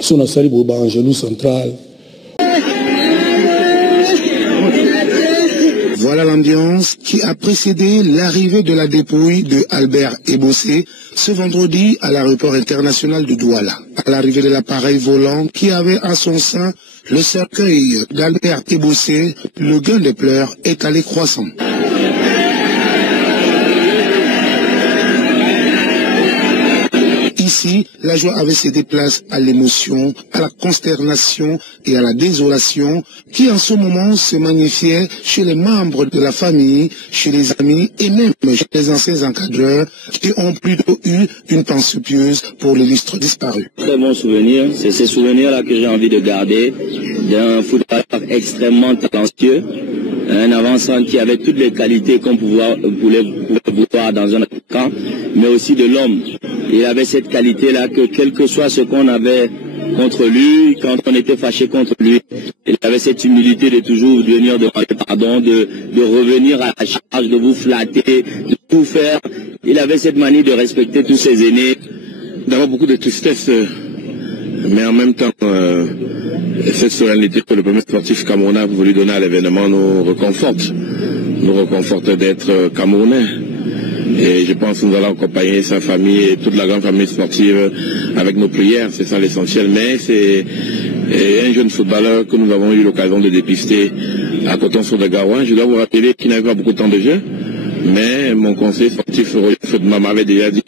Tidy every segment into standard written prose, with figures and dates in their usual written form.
Son asali boba Angelou central. Voilà l'ambiance qui a précédé l'arrivée de la dépouille de Albert Ebossé ce vendredi à l'aéroport international de Douala. À l'arrivée de l'appareil volant qui avait à son sein le cercueil d'Albert Ebossé, le gain des pleurs est allé croissant. Ici, la joie avait cédé place à l'émotion, à la consternation et à la désolation qui en ce moment se magnifiait chez les membres de la famille, chez les amis et même chez les anciens encadreurs qui ont plutôt eu une pensée pieuse pour l'illustre disparu. Très bon souvenir, c'est ces souvenirs-là que j'ai envie de garder d'un footballeur extrêmement talentueux, un avançant qui avait toutes les qualités qu'on pouvait voir dans un attaquant, mais aussi de l'homme. Il avait cette qualité-là que quel que soit ce qu'on avait contre lui, quand on était fâché contre lui, il avait cette humilité de toujours venir demander pardon, de revenir à la charge, de vous flatter, de tout faire. Il avait cette manie de respecter tous ses aînés. D'abord beaucoup de tristesse, mais en même temps, cette solennité que le premier sportif camerounais a voulu donner à l'événement nous reconforte d'être camerounais. Et je pense que nous allons accompagner sa famille et toute la grande famille sportive avec nos prières, c'est ça l'essentiel. Mais c'est un jeune footballeur que nous avons eu l'occasion de dépister à Coton-sur-le-Garonne. Je dois vous rappeler qu'il n'avait pas beaucoup de temps de jeu, mais mon conseiller sportif m'avait déjà dit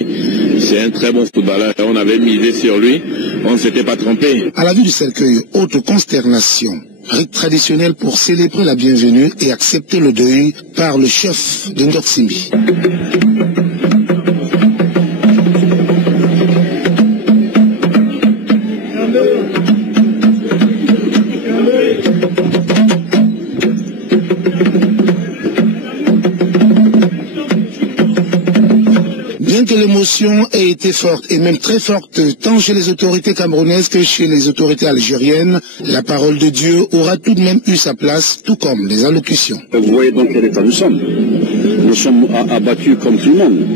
c'est un très bon footballeur. On avait misé sur lui, on ne s'était pas trompé. À la vue du cercueil, haute consternation. Rite traditionnel pour célébrer la bienvenue et accepter le deuil par le chef de Ndoksimbi. Bien que l'émotion ait été forte et même très forte tant chez les autorités camerounaises que chez les autorités algériennes, la parole de Dieu aura tout de même eu sa place, tout comme les allocutions. Vous voyez dans quel état nous sommes. Nous sommes abattus comme tout le monde.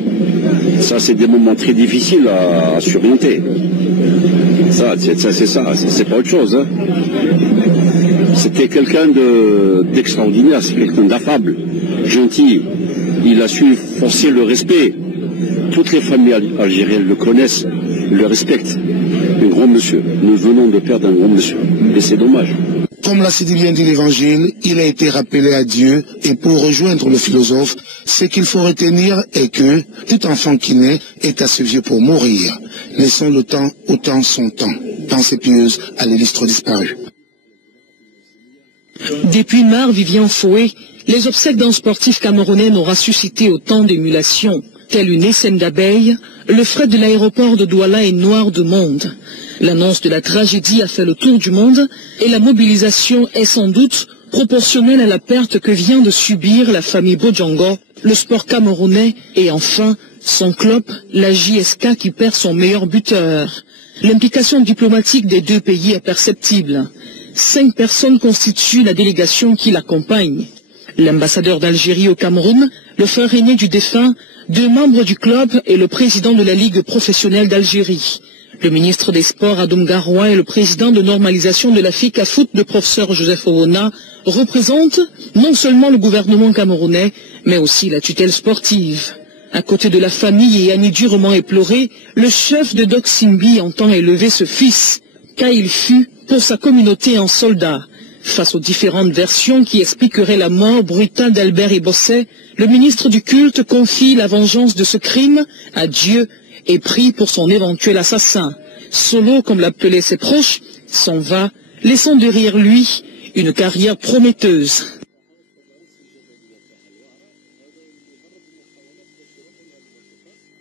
Ça, c'est des moments très difficiles à surmonter. Ça, c'est pas autre chose. Hein. C'était quelqu'un d'extraordinaire, c'est quelqu'un d'affable, gentil. Il a su forcer le respect. Toutes les familles algériennes le connaissent, le respectent. Un grand monsieur. Nous venons de perdre un grand monsieur. Et c'est dommage. Comme l'a si bien dit l'Évangile, il a été rappelé à Dieu, et pour rejoindre le philosophe, ce qu'il faut retenir est que tout enfant qui naît est assez vieux pour mourir. Laissons le temps au temps son temps. Pensée pieuse à l'illustre disparu. Depuis Mar-Vivien Foué, les obsèques d'un sportif camerounais n'aura suscité autant d'émulation. Telle une essaime d'abeilles, le fret de l'aéroport de Douala est noir de monde. L'annonce de la tragédie a fait le tour du monde et la mobilisation est sans doute proportionnelle à la perte que vient de subir la famille Bojangor, le sport camerounais et enfin son club, la JSK qui perd son meilleur buteur. L'implication diplomatique des deux pays est perceptible. 5 personnes constituent la délégation qui l'accompagne. L'ambassadeur d'Algérie au Cameroun, le frère aîné du défunt, 2 membres du club et le président de la Ligue professionnelle d'Algérie. Le ministre des Sports Adoum Garoua et le président de normalisation de la FICA Foot, le professeur Joseph Owona, représentent non seulement le gouvernement camerounais, mais aussi la tutelle sportive. À côté de la famille et Annie durement éplorée, le chef de Ndoksimbi entend élever ce fils, car il fut pour sa communauté un soldat. Face aux différentes versions qui expliqueraient la mort brutale d'Albert Ebossé, le ministre du culte confie la vengeance de ce crime à Dieu et prie pour son éventuel assassin. Solo, comme l'appelaient ses proches, s'en va, laissant derrière lui une carrière prometteuse.